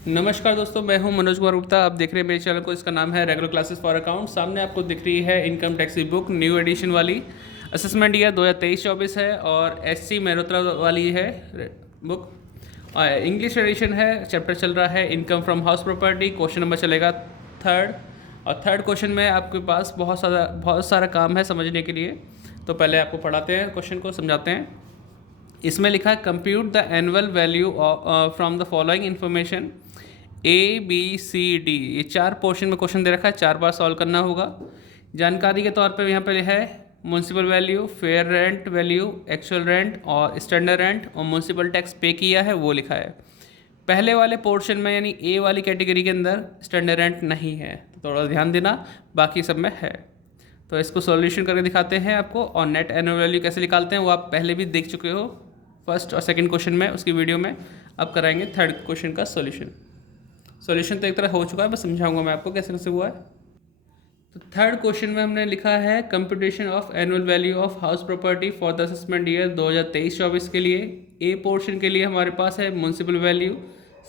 नमस्कार दोस्तों, मैं हूं मनोज कुमार गुप्ता। आप देख रहे हैं मेरे चैनल को। इसका नाम है रेगुलर क्लासेस फॉर अकाउंट। सामने आपको दिख रही है इनकम टैक्स की बुक, न्यू एडिशन वाली। असेसमेंट ईयर 2023-24 है और एससी मेहरोत्रा वाली है बुक। इंग्लिश एडिशन है। चैप्टर चल रहा है income from house property. Question number चलेगा थर्ड, और थर्ड क्वेश्चन में आपके पास बहुत सारा काम है समझने के लिए। तो पहले आपको पढ़ाते हैं, क्वेश्चन को समझाते हैं। इसमें लिखा है compute the annual value from the following information ABCD। ये चार पोर्शन में क्वेश्चन दे रखा है, 4 बार सॉल्व करना होगा। जानकारी के तौर पर यहाँ पे है municipal value, fair rent value, actual rent और स्टैंडर्ड रेंट, और म्यूनसिपल टैक्स पे किया है वो लिखा है। पहले वाले पोर्शन में यानी ए वाली कैटेगरी के अंदर स्टैंडर्ड रेंट नहीं है, तो थोड़ा ध्यान देना, बाकी सब में है। तो इसको सॉल्यूशन करके दिखाते हैं आपको। और नेट एनुअल वैल्यू कैसे निकालते हैं वो आप पहले भी देख चुके हो फर्स्ट और सेकंड क्वेश्चन में, उसकी वीडियो में। अब कराएंगे थर्ड क्वेश्चन का सॉल्यूशन। सॉल्यूशन तो एक तरह हो चुका है, बस समझाऊंगा मैं आपको कैसे कैसे हुआ है। तो थर्ड क्वेश्चन में हमने लिखा है computation of annual value of house property for the assessment year 2023-24 के लिए। ए पोर्शन के लिए हमारे पास है म्यूनसिपल वैल्यू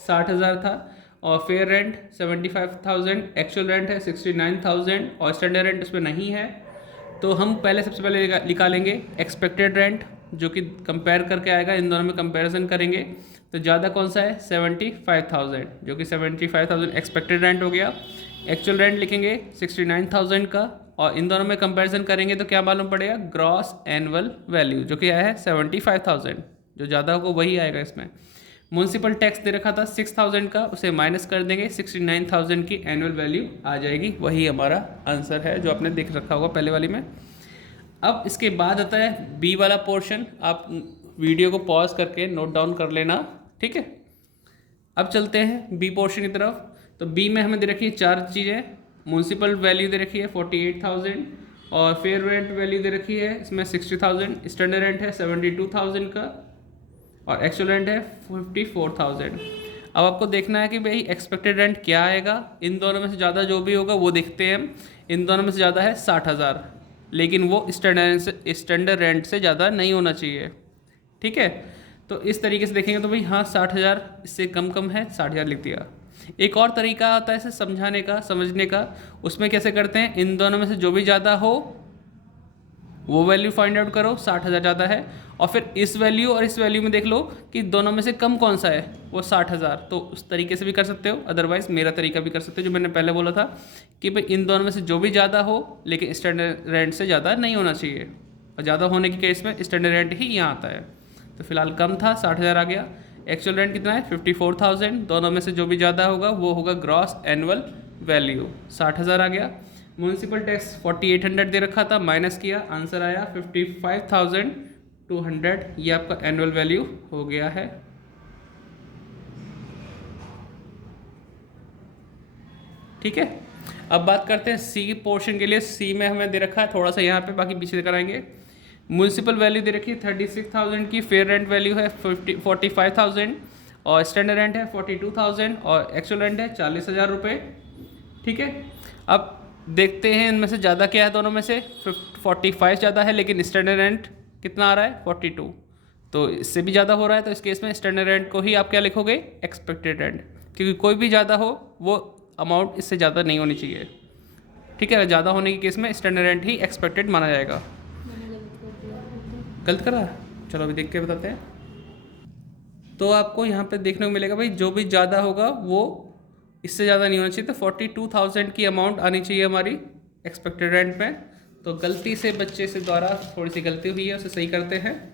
60,000 था, और फेयर रेंट 75,000, एक्चुअल रेंट है 69,000 और स्टैंडर्ड रेंट इसमें नहीं है। तो हम पहले सबसे पहले निकालेंगे एक्सपेक्टेड रेंट, जो कि कंपेयर करके आएगा, इन दोनों में कंपैरिजन करेंगे। तो ज़्यादा कौन सा है 75,000, जो कि 75,000 एक्सपेक्टेड रेंट हो गया। एक्चुअल रेंट लिखेंगे 69,000 का, और इन दोनों में कंपैरिजन करेंगे तो क्या मालूम पड़ेगा ग्रॉस एनुअल वैल्यू, जो कि आया है 75,000। जो ज़्यादा होगा वही आएगा इसमें। म्यूनसिपल टैक्स दे रखा था 6,000 का, उसे माइनस कर देंगे, 69,000 की एनुअल वैल्यू आ जाएगी। वही हमारा आंसर है जो आपने देख रखा होगा पहले वाली में। अब इसके बाद आता है बी वाला पोर्शन। आप वीडियो को पॉज करके नोट डाउन कर लेना, ठीक है। अब चलते हैं बी पोर्शन की तरफ। तो बी में हमें दे रखी है 4 चीज़ें। म्यूनसिपल वैल्यू दे रखी है 48,000, और फेयर रेंट वैल्यू दे रखी है इसमें 60,000, स्टैंडर्ड रेंट है 72,000 का, और एक्चुअल रेंट है 54,000। अब आपको देखना है कि भाई एक्सपेक्टेड रेंट क्या आएगा। इन दोनों में से ज़्यादा जो भी होगा वो देखते हैं हम। इन दोनों में से ज़्यादा है 60,000, लेकिन वो स्टैंडर्ड रेंट से ज़्यादा नहीं होना चाहिए, ठीक है। तो इस तरीके से देखेंगे तो भाई हाँ 60,000 इससे कम है, 60,000 लिख दिया। एक और तरीका आता है इसे समझाने का, समझने का। उसमें कैसे करते हैं, इन दोनों में से जो भी ज़्यादा हो वो वैल्यू फाइंड आउट करो, 60,000 ज़्यादा है, और फिर इस वैल्यू और इस वैल्यू में देख लो कि दोनों में से कम कौन सा है, वो 60,000। तो उस तरीके से भी कर सकते हो, अदरवाइज मेरा तरीका भी कर सकते हो जो मैंने पहले बोला था कि भाई इन दोनों में से जो भी ज़्यादा हो लेकिन स्टैंडर्ड रेंट से ज़्यादा नहीं होना चाहिए, और ज़्यादा होने के केस में स्टैंडर्ड रेंट ही यहाँ आता है। तो फिलहाल कम था, 60,000 आ गया। एक्चुअल रेंट कितना है 54,000। दोनों में से जो भी ज़्यादा होगा वो होगा ग्रॉस एनुअल वैल्यू, 60,000 आ गया। म्यूनसिपल टैक्स 4800 दे रखा था, माइनस किया, आंसर आया 55,200। ये आपका एनुअल वैल्यू हो गया है। ठीक है। अब बात करते हैं सी पोर्शन के लिए। सी में हमें दे रखा है थोड़ा सा यहाँ पे, बाकी पीछे से कराएंगे। म्यूनसिपल वैल्यू दे रखी है 36,000 की, फेयर रेंट वैल्यू है 45,000, और स्टैंडर्ड रेंट है 42,000, और एक्चुअल रेंट है 40,000 रुपये, ठीक है। अब देखते हैं इनमें से ज़्यादा क्या है। दोनों में से 45 ज़्यादा है, लेकिन स्टैंडर्ड रेंट कितना आ रहा है 42, तो इससे भी ज़्यादा हो रहा है। तो इस केस में स्टैंडर्ड रेंट को ही आप क्या लिखोगे एक्सपेक्टेड रेंट, क्योंकि कोई भी ज़्यादा हो वो अमाउंट इससे ज़्यादा नहीं होनी चाहिए, ठीक है। ज़्यादा होने के केस में स्टैंडर्ड रेंट ही एक्सपेक्टेड माना जाएगा। गलत करा, चलो अभी देख के बताते हैं। तो आपको यहाँ पे देखने को मिलेगा भाई जो भी ज़्यादा होगा वो इससे ज़्यादा नहीं होना चाहिए। तो 42,000 की अमाउंट आनी चाहिए हमारी एक्सपेक्टेड रेंट में। तो गलती से बच्चे से द्वारा थोड़ी सी गलती हुई है, उसे सही करते हैं।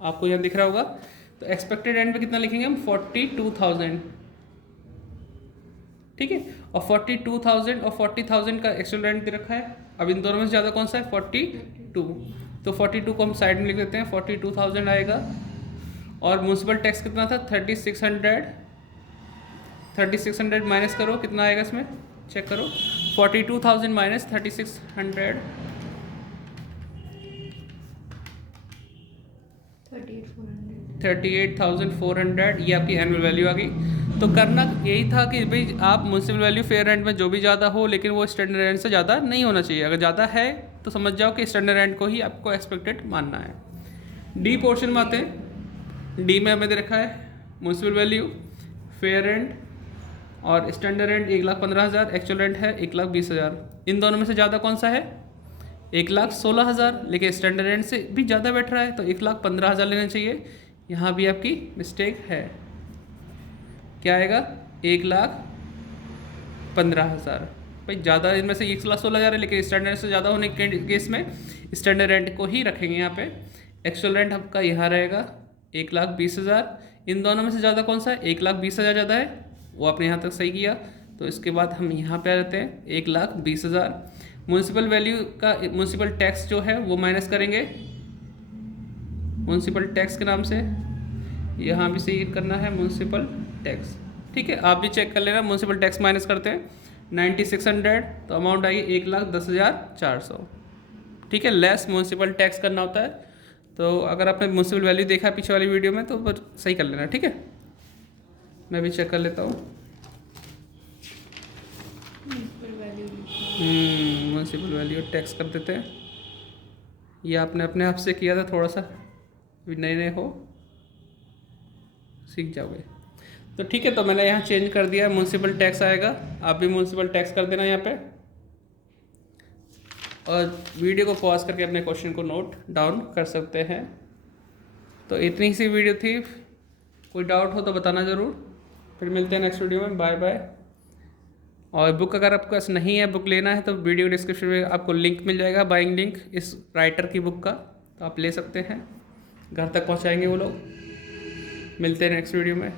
आपको यहाँ दिख रहा होगा। तो एक्सपेक्टेड रेंट में कितना लिखेंगे हम 42,000, ठीक है। और 42,000 और 40,000 का एक्चुअल रेंट दे रखा है। अब इन दोनों में से ज़्यादा कौन सा है 42, तो 42 को हम साइड में लिख देते हैं, 42,000 आएगा। और म्यूनसिपल टैक्स कितना था 3600 माइनस करो कितना आएगा इसमें, चेक करो। 42,000 माइनस 3600, 38,400, ये आपकी एनुअल वैल्यू आ गई। तो करना यही था कि भाई आप म्यूनसिपल वैल्यू फेयर रेंट में जो भी ज़्यादा हो, लेकिन वो स्टैंडर्ड रेंट से ज़्यादा नहीं होना चाहिए। अगर ज़्यादा है तो समझ जाओ कि स्टैंडर्ड रेंट को ही आपको एक्सपेक्टेड मानना है। डी पोर्शन में आते हैं। डी में हमें दे रखा है म्यूनसिपल वैल्यू, फेयर रेंट और स्टैंडर्ड रेंट 1,15,000, एक्चुअल रेंट है 1,20,000। इन दोनों में से ज़्यादा कौन सा है? 1,16,000, लेकिन स्टैंडर्ड रेंट से भी ज़्यादा बैठ रहा है तो 1,15,000 लेना चाहिए। यहाँ भी आपकी मिस्टेक है। क्या आएगा? 1,15,000। भाई ज़्यादा इनमें से 1,16,000 है, लेकिन स्टैंडर्ड से ज़्यादा होने के केस में स्टैंडर्ड रेंट को ही रखेंगे यहाँ पे। एक्चुअल रेंट आपका यहाँ रहेगा 1,20,000। इन दोनों में से ज़्यादा कौन सा है? 1,20,000 ज़्यादा है, वो आपने यहाँ तक सही किया। तो इसके बाद हम यहाँ पे आ जाते हैं 1,20,000। म्यूनसिपल वैल्यू का म्यूनसिपल टैक्स जो है वो माइनस करेंगे म्यूनसिपल टैक्स के नाम से। यहाँ भी सही करना है म्यूनसिपल टैक्स। ठीक है, आप भी चेक कर लेना। म्यूनसिपल टैक्स माइनस करते हैं 9,600, तो अमाउंट आई 1,10,400। ठीक है, लेस म्यूनसिपल टैक्स करना होता है। तो अगर आपने म्यूनसिपल वैल्यू देखा पीछे वाली वीडियो में तो फिर सही कर लेना। ठीक है, मैं भी चेक कर लेता हूँ। म्यूनसिपल वैल्यू टैक्स कर देते हैं। ये आपने अपने आप से किया था, थोड़ा सा नए नए हो सीख जाओगे। तो ठीक है, तो मैंने यहाँ चेंज कर दिया, म्यूनसिपल टैक्स आएगा। आप भी म्यूनसिपल टैक्स कर देना यहाँ पे, और वीडियो को पॉज करके अपने क्वेश्चन को नोट डाउन कर सकते हैं। तो इतनी सी वीडियो थी, कोई डाउट हो तो बताना ज़रूर। फिर मिलते हैं नेक्स्ट वीडियो में, बाय बाय। और बुक अगर आपके पास नहीं है, बुक लेना है, तो वीडियो डिस्क्रिप्शन में आपको लिंक मिल जाएगा, बाइंग लिंक इस राइटर की बुक का, तो आप ले सकते हैं। घर तक पहुंचाएंगे वो लोग। मिलते हैं नेक्स्ट वीडियो में।